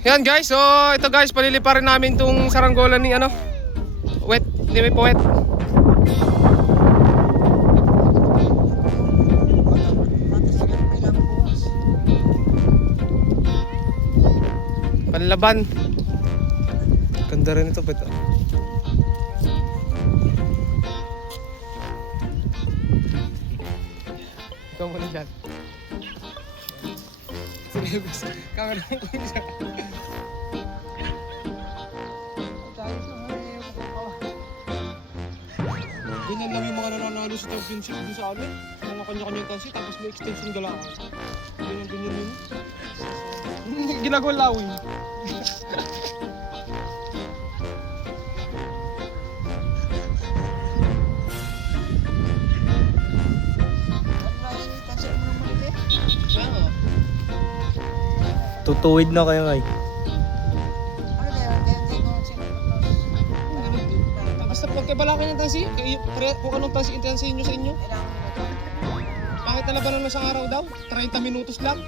Yan guys, so ito guys, paliliparin namin tong saranggola ni ano, wet, hindi may puwet. Panlaban. Ganda rin ito, beto. Ikaw muna dyan. Serious, camera mo ko dyan. Ganyan lang yung mga nananalo sa championship dun sa amin. Mga kanya-kanyang tansi, tapos may extension gala. Ganyan yun. Ginagawa lawin. Tutuwid na kayo ay. Basta pagkabalaki ng tansi, kung anong tansi intensihin nyo sa inyo. Bakit nalabanan mo sa araw daw? 30 minutos lang.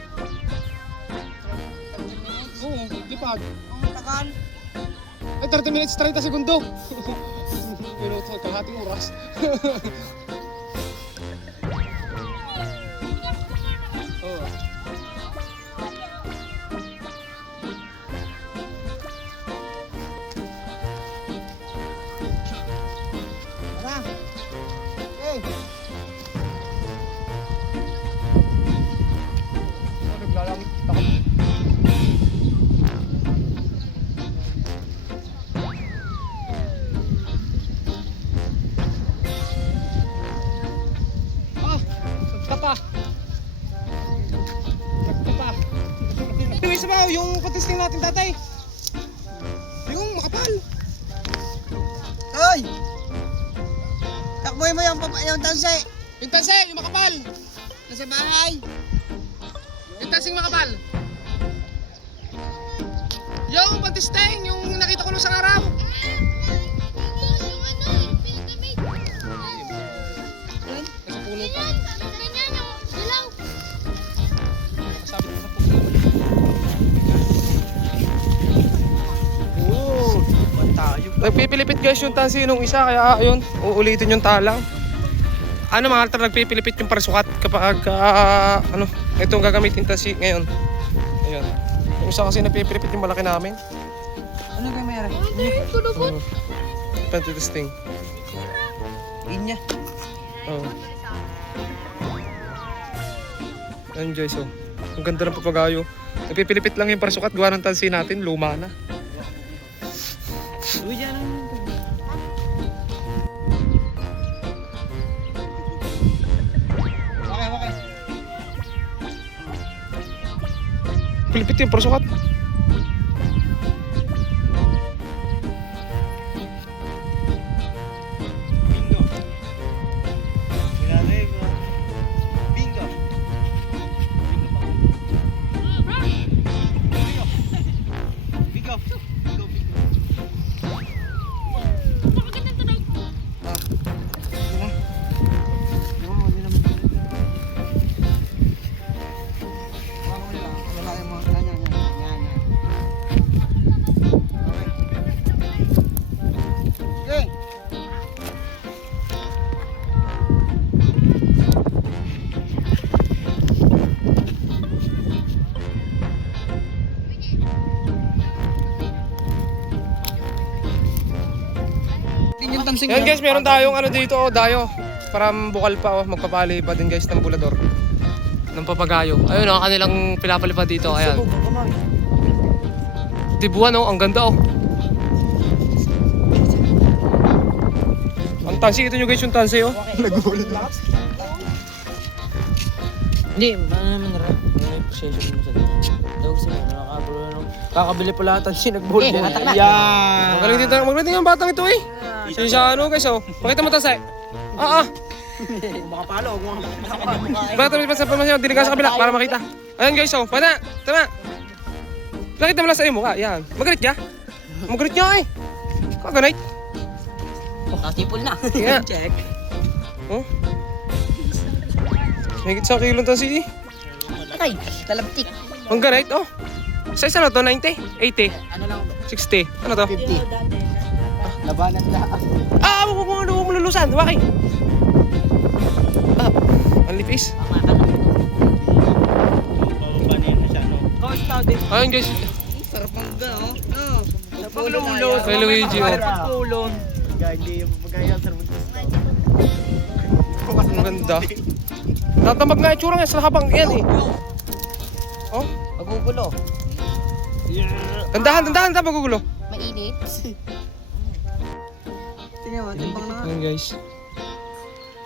Oo, lipad. Ang tagal. Ay, 30 minutes, 30 segundo. Minuto, kalahating oras. Oo. Tara. Hey. Naglalangit ako. Sagta pa. Yung isa ba, yung patisting natin tatay. Yung makapal. Hoy! Takboy mo yung tansi. Yung tansi, yung makapal. Nasa bahay. Yung tansing makapal. Yung patisting, yung nakita ko nung sa araw. Nasa puno pa. Sabi ko sa puno. Oo, tayo. Nagpipilipit guys yung tansi nung isa, kaya ayun, uulitin yung talang. Ano mga altar, nagpipilipit yung parasukat kapag ano, ito ang gagamitin tansi ngayon. Ayun. Yung isa kasi nagpipilipit yung malaki namin. Ano kayo mayroon? Pantitesting. Inya. Oo. Ayun guys, oh. Ang ganda ng papagayo. Nagpipilipit lang yung parasukat, gawa ng tansi natin, luma na. Uy, dyan ang... Okay. Pilipit yung parasukat. Bingo. Bingo. Yan guys, meron tayong ano dito, oh, dayo. Parang bukal pa, oh, magpapali pa din guys ng bulador. Ng papagayo. Ayun, oh, kanilang pinapalipad dito, ayan. Tibuan, oh, ang ganda, oh. Ang tansi, ito nyo guys yung tansi, oh. Nagulit. Hindi, naman na rin. May possession mo sa dito. Daw kasi kakabili pala ata siya nag-board din. Yan! Magaling yung batang ito, eh. Siya ano guys, oh. Pakita mo tansi. Kung makapalo, kung makapalo. Bakit may pasapalmasyon, dinig ka sa kabila para makita. Ayan guys, oh. Pana, tama. Nakita mo lang sa iyo mukha, yan. Magalit ka? Magalit niya, eh. Kaganay. Nakasipol na. Yeah. Check. Oh. Higit sa kilong tansi, eh. Ay, talabtik. Ang ganit, oh. Size ano to? 90? 80? Ano lang, 60? Ano to? 50. Labanan lahat. Ah! Huwag mo lulusan! Waki! Ah! Ang lipis. Ayun guys. Sarap ang gano'n. Sarap ang lumulot. Kay Luigi, oh. Pagpulon. Hindi yung pagkaya. Sarap Ang ganda. Tatamag nga itsura nga sa habang yan eh. Oh, Magugulo. tandahan, magugulo. Mainit. Tingnan mo, timbang na nga. Ayun guys.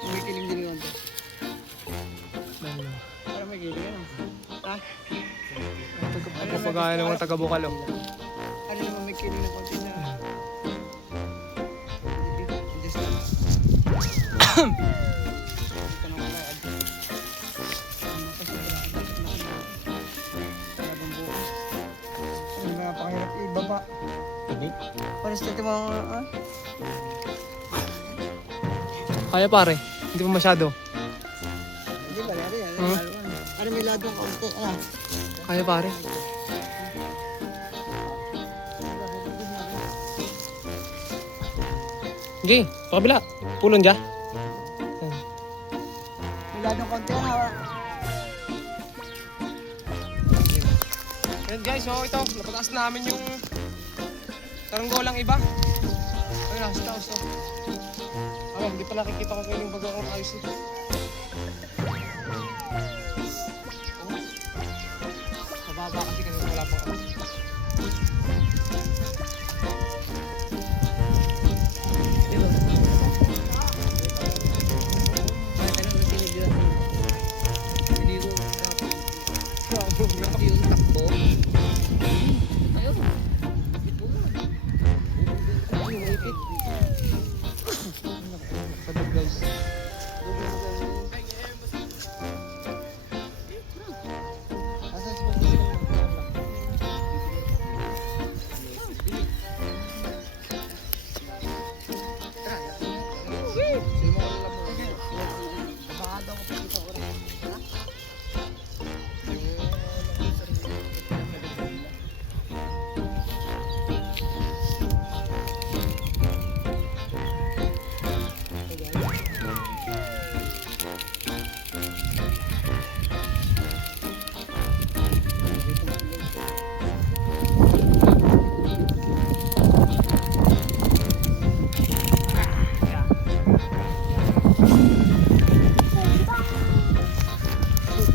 May kiling din yun. Para may kiling yun. Ah, Ang pagkaya ng mga taga-Bukalo. ano naman may kiling na konti na. Adjust lang. Ito na wala, adjust. Ano pa sobra, adjust na kaya. Labang bukas. Ano nga, pakahirap ibaba. Pares dito mo, Kaya pare, hindi pa masyado. Hindi ba, yari yan. Hmm? Ano may ladong kaunti, Kaya pare. Sige, sa kabila. Pulon dyan. May ladong kaunti, Ayan guys, so ito, napataas namin yung taranggolang iba. Ayun na, sa taos to. Ayun, hindi pa nakikita ko kayo yung bago akong ayos ito. Mababa kasi kanina wala pang ano. yung takbo. Sabog guys.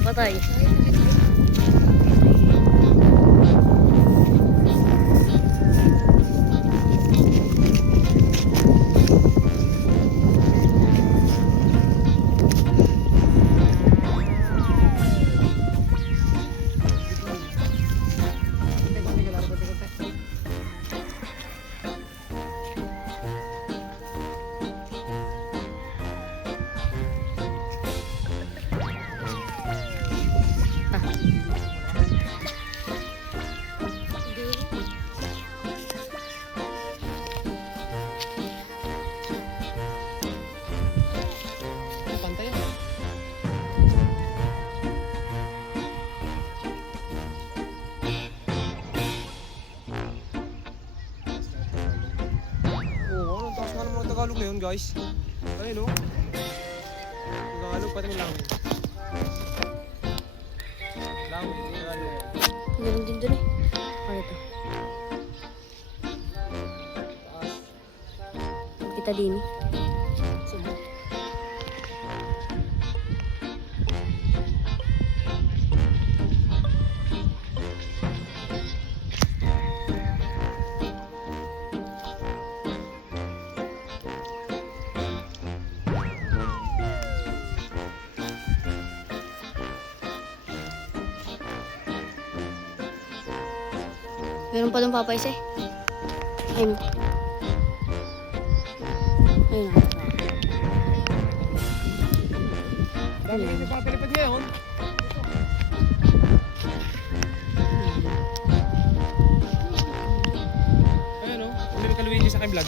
Patay. Pantay yan. Oo, anong taas nga ng mga Tagalog na yun guys. Ayun o. Tagalog pati may langoy. Langoy, Tagalog. Meron din dun eh. Ano to? Taas. Kita din eh. Meron pa doon Papa isa eh. Ayun. Ayun. Dami kayo nagpapalipad ngayon. Ayun o, hindi ka Luigi sa aking vlog.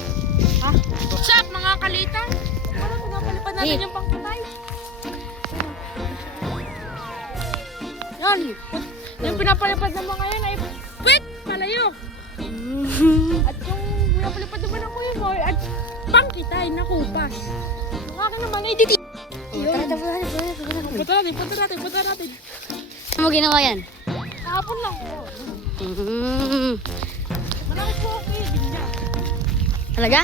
Sup, mga kalitan? Parang pinapalipad natin yung pangkatay. Yan. Yung pinapalipad ng mga yan ay At yung pinapalipad naman ng Kuya Moy at pangkitay na kupas. Yung akin naman ay diti. Punta natin. Ano mo ginawa yan? Kahapon lang po. Malaki po ang ibig niya. Talaga?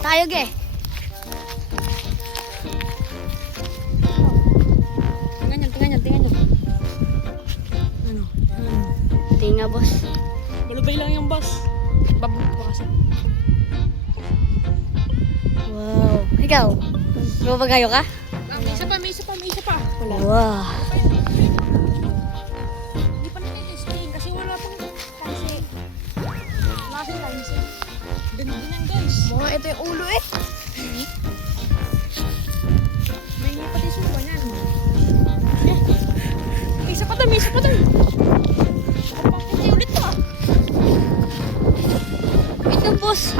Tayo, ge. Tingnan nyo. Ano? Tingnan nga, boss. Balubay lang yung boss. Babuk po kasi. Wow. Ikaw? Lumabagayo ka? May isa pa. Wow. Hindi pa natin-testing kasi wala pang kasi. Wala kasing lines eh. Ganda yan guys. Mga ito yung ulo eh. May pati suba niyan. May isa pa doon. Pangkitay ulit pa. Wait lang, boss.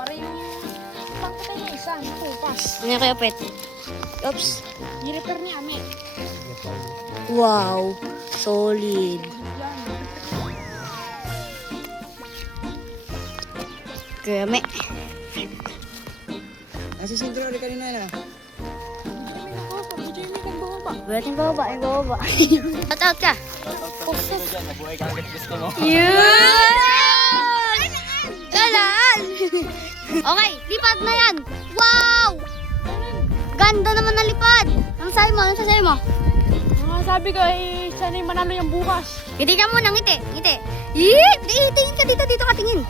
Wari yung pangkitay niya isa. Kupas. Ano kaya, pet? Oops. Ni-repair ni Ami. Wow. Solid. Yan. Kaya may. Nasa sentro rin kanina na. Medyo may nagbababa. Bating bababa. Shout out ka. Nabuhay ka agad gusto mo. Yun! Galaan! Okay, lipad na yan. Wow! Ganda naman ng lipad. Ano sabi mo? Ang sabi ko ay sana'y manalo yung bukas. Ngiti ka muna, ngiti. Tingin ka dito ka, tingin.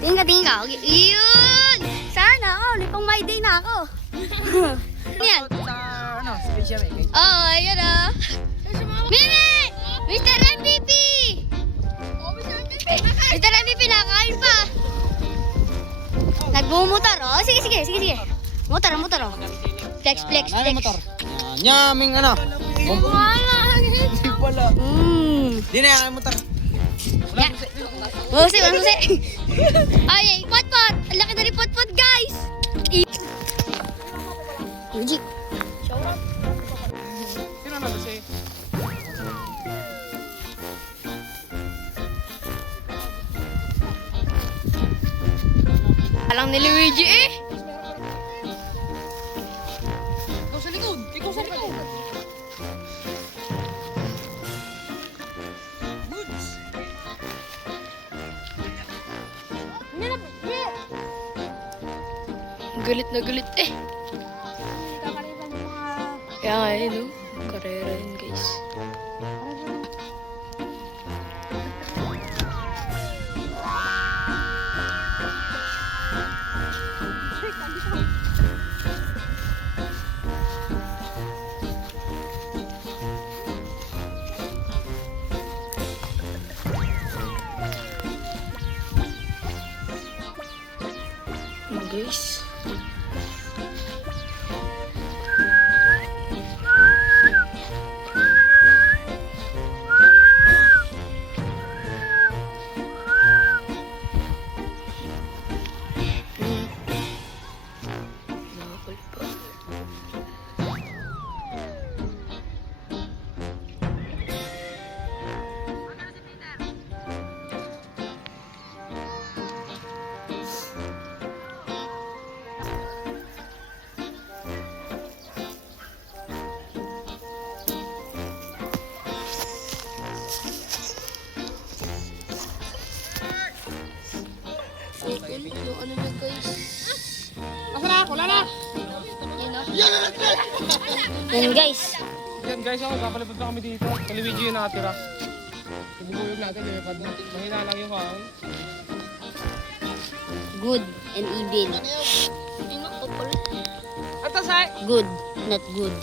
Tingin ka. Okay. Yun! Sana, lipang my day na ako. Ano yan? Sa ano, special eh. Oo, ayun Mimi! Mr. MVP! Mr. MVP, nakakain pa. Nagmumotor, Sige. Motor, Flex. Nyaming ano. Hindi pala. Di na yung motor. Yeah. Walang susi. Ay, pot. Ang laki na rin pot, guys. Magic. Sino na kasi? Alang ni Luigi eh. Ikaw sa likod. Galit eh. Kakalitan yung mga... Kaya nga yun, karera yun, guys. Guys. Yung ano na guys. Wala na. Yan guys. Yan guys, papalipad pa kami dito. Kaliwigi yung natira. Ibubuyog natin, lipad na. Mahina lang yung kahoy. Good and evil. At asay. Good, not good.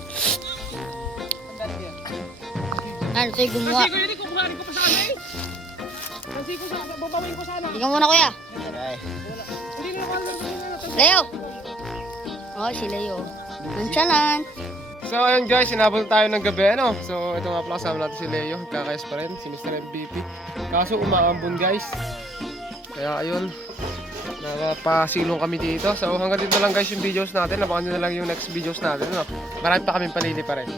Ano tayo gumawa? Kasi ko yun, kukuhanin ko pa sana eh. Kasi ko sana, babawin ko sana. Ikaw muna kuya. Hindi na ako Leo! Oh, si Leo. Nonchalant. So ayun guys, inabot tayo ng gabi ano. So ito nga pala kasama natin si Leo, kakayas pa rin, si Mr. MVP. Kaso umaambon guys. Kaya ayun, napasilong kami dito. So hanggang dito lang guys yung videos natin. Abangan nyo na lang yung next videos natin. No? Marami pa kaming palili pa rin.